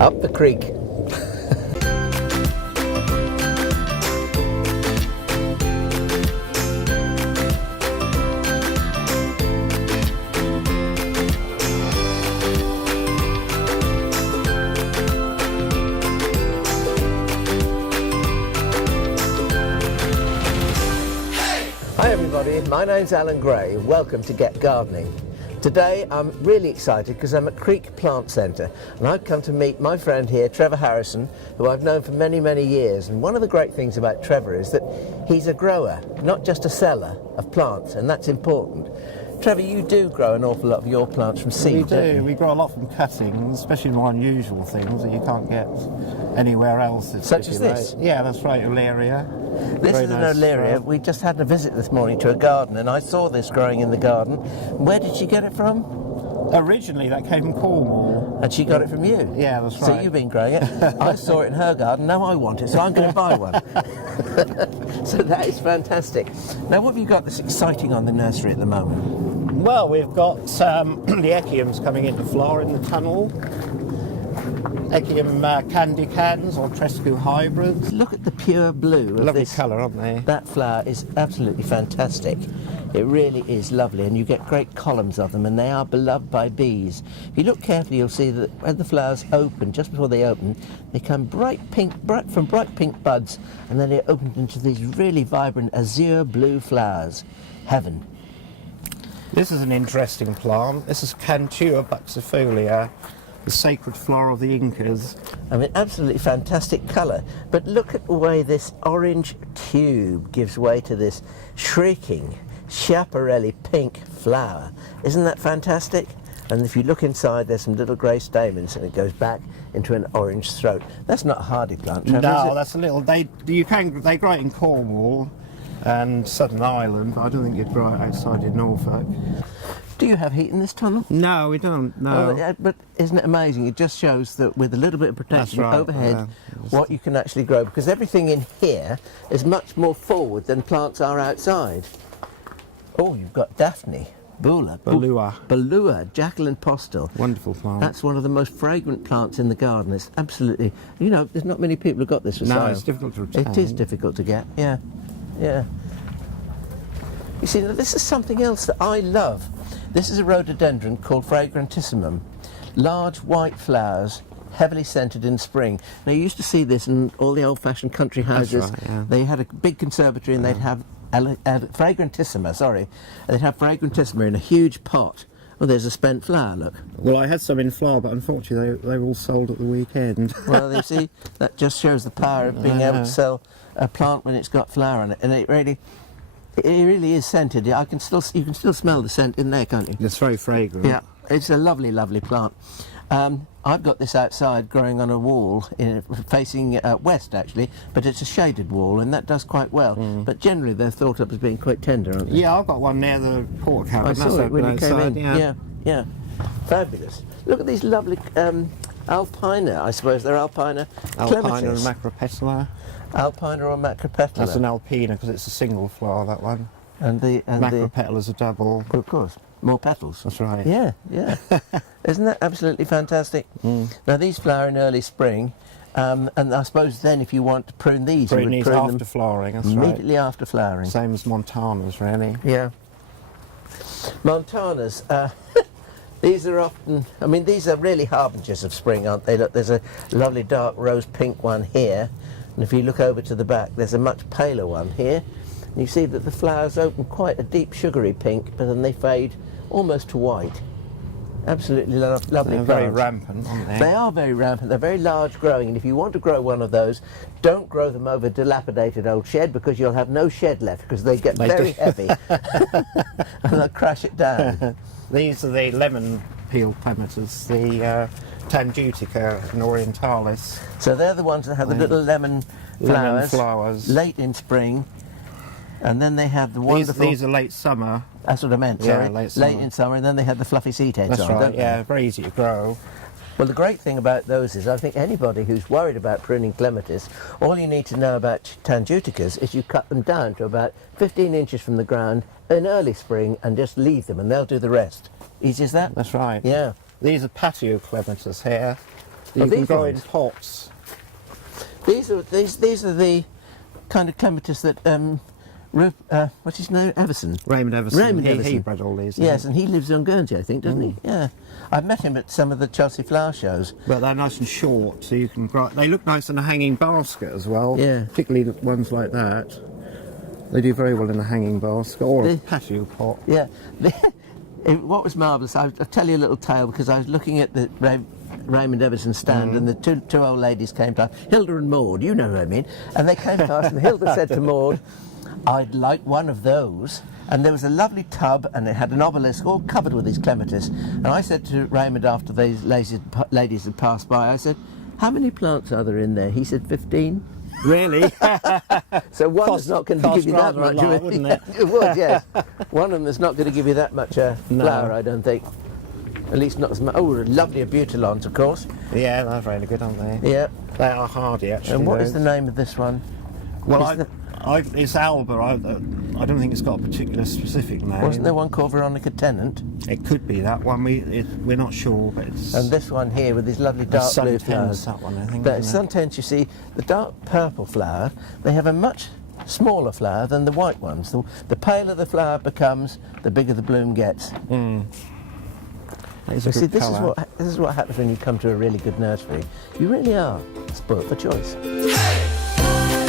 Up the creek. Hi everybody, my name's Alan Gray. Welcome to Get Gardening. Today I'm really excited because I'm at Creake Plant Centre and I've come to meet my friend here, Trevor Harrison, who I've known for many, many years. And one of the great things about Trevor is that he's a grower, not just a seller of plants, and that's important. Trevor, you do grow an awful lot of your plants from seed, We don't do. you? We grow a lot from cuttings, especially more unusual things that you can't get anywhere else. Such as this? Yeah, that's right, Olearia. This Very is an nice Olearia. shrub. We just had a visit this morning to a garden and I saw this growing in the garden. Where did she get it from? Originally, that came from Cornwall. And she got it from you? Yeah, that's So right. you've been growing it. I saw it in her garden, now I want it, so I'm going to buy one. So that is fantastic. Now what have you got that's exciting on the nursery at the moment? Well, we've got the Echiums coming into flower in the tunnel. Echium candy cans or Trescu hybrids. Look at the pure blue of Lovely this. colour, aren't they? That flower is absolutely fantastic. It really is lovely, and you get great columns of them, and they are beloved by bees. If you look carefully, you'll see that when the flowers open, just before they open, they come bright pink buds, and then they're opened into these really vibrant azure blue flowers. Heaven. This is an interesting plant. This is Cantua buxifolia, the sacred flower of the Incas. I mean, absolutely fantastic colour. But look at the way this orange tube gives way to this shrieking Schiaparelli pink flower. Isn't that fantastic? And if you look inside, there's some little grey stamens, and it goes back into an orange throat. That's not a hardy plant, Trevor, is No, it? that's a little. They grow it in Cornwall and Southern Ireland, but I don't think you'd grow it outside in Norfolk. Do you have heat in this tunnel? No, we don't. No. Oh, yeah, but isn't it amazing? It just shows that with a little bit of protection That's right, overhead, yeah. what you can actually grow, because everything in here is much more forward than plants are outside. Oh, you've got Daphne, Bula, Balua. Jacqueline Postel. Wonderful plant. That's one of the most fragrant plants in the garden. It's absolutely, you know, there's not many people who've got this for No, sale. it's difficult to obtain. It is difficult to get, yeah, yeah. You see, now this is something else that I love. This is a rhododendron called Fragrantissimum. Large white flowers, heavily scented in spring. Now you used to see this in all the old-fashioned country houses. right, yeah. They had a big conservatory and they'd have Fragrantissima, they'd have Fragrantissima in a huge pot. Oh, there's a spent flower, look. Well, I had some in flower, but unfortunately they were all sold at the weekend. Well, you see, that just shows the power of being able to sell a plant when it's got flower on it, and it really is scented. You can still smell the scent in there, can't you? It's very fragrant. Yeah, it's a lovely, lovely plant. I've got this outside growing on a wall facing west, actually, but it's a shaded wall, and that does quite well. But generally, they're thought of as being quite tender, aren't they? Yeah, I've got one near the port cabin. I saw it when you came in. Yeah. Yeah, fabulous. Look at these lovely Alpina, I suppose they're Alpina Alpina and clematis. Macropetala. Alpina or Macropetala. That's an Alpina because it's a single flower, that one. And the Macropetala's a double. well, of course, more petals. That's right. Yeah, yeah. Isn't that absolutely fantastic? Now these flower in early spring, and I suppose then if you want to prune these, you Prune would these prune after them flowering, that's right. immediately after flowering. Same as Montanas, really. Yeah. Montanas. These are often, I mean, these are really harbingers of spring, aren't they? Look, there's a lovely dark rose pink one here, and if you look over to the back, there's a much paler one here. And you see that the flowers open quite a deep sugary pink, but then they fade almost to white. Absolutely lovely They're very plants. rampant, aren't they? They are very rampant, they're very large growing, and if you want to grow one of those, don't grow them over a dilapidated old shed, because you'll have no shed left, because they get very heavy and they'll crash it down. These are the lemon peel clematis, the Tangutica and Orientalis. So they're the ones that have the little lemon flowers late in spring, and then they have the wonderful... These are late summer. That's what I meant, Yeah, sorry. late summer. Late in summer, and then they have the fluffy seed heads That's on, right, don't yeah, they? very easy to grow. Well, the great thing about those is, I think anybody who's worried about pruning clematis, all you need to know about Tanguticas is you cut them down to about 15 inches from the ground in early spring and just leave them, and they'll do the rest. Easy as that? That's right. Yeah. These are patio clematis here. You can these grow in ones? pots. These are the kind of clematis that what's his name? Everson. Raymond Everson. Raymond he Everson. bred all these. Yes, and he lives on Guernsey, I think, doesn't he? Yeah. I've met him at some of the Chelsea flower shows. But they're nice and short, so you can grow. They look nice in a hanging basket as well. Yeah. Particularly the ones like that. They do very well in a hanging basket or a patio pot. Yeah. What was marvellous, I'll tell you a little tale, because I was looking at the Raymond Everson stand, and the two old ladies came to us, Hilda and Maud, you know who I mean, and they came to us, and Hilda said to Maud, I'd like one of those. And there was a lovely tub, and it had an obelisk all covered with these clematis. And I said to Raymond, after these ladies had passed by, I said, how many plants are there in there? He said 15. Really? So one's not going to give you that much. Lot, wouldn't it? It would, yes. One of them is not going to give you that much flower, I don't think. At least not as much. Oh, lovely abutilons, of course. Yeah, they're very good, aren't they? Yeah. They are hardy, actually. And what is the name of this one? Well, it's Alba. I don't think it's got a particular specific name. Wasn't there one called Veronica Tennant? It could be that one. We're not sure, but it's... And this one here with these lovely dark blue flowers. That one, I think. But sometimes you see the dark purple flower, they have a much smaller flower than the white ones. The paler the flower becomes, the bigger the bloom gets. Mm. You see, this is what happens when you come to a really good nursery. You really are spoilt for choice. Hey!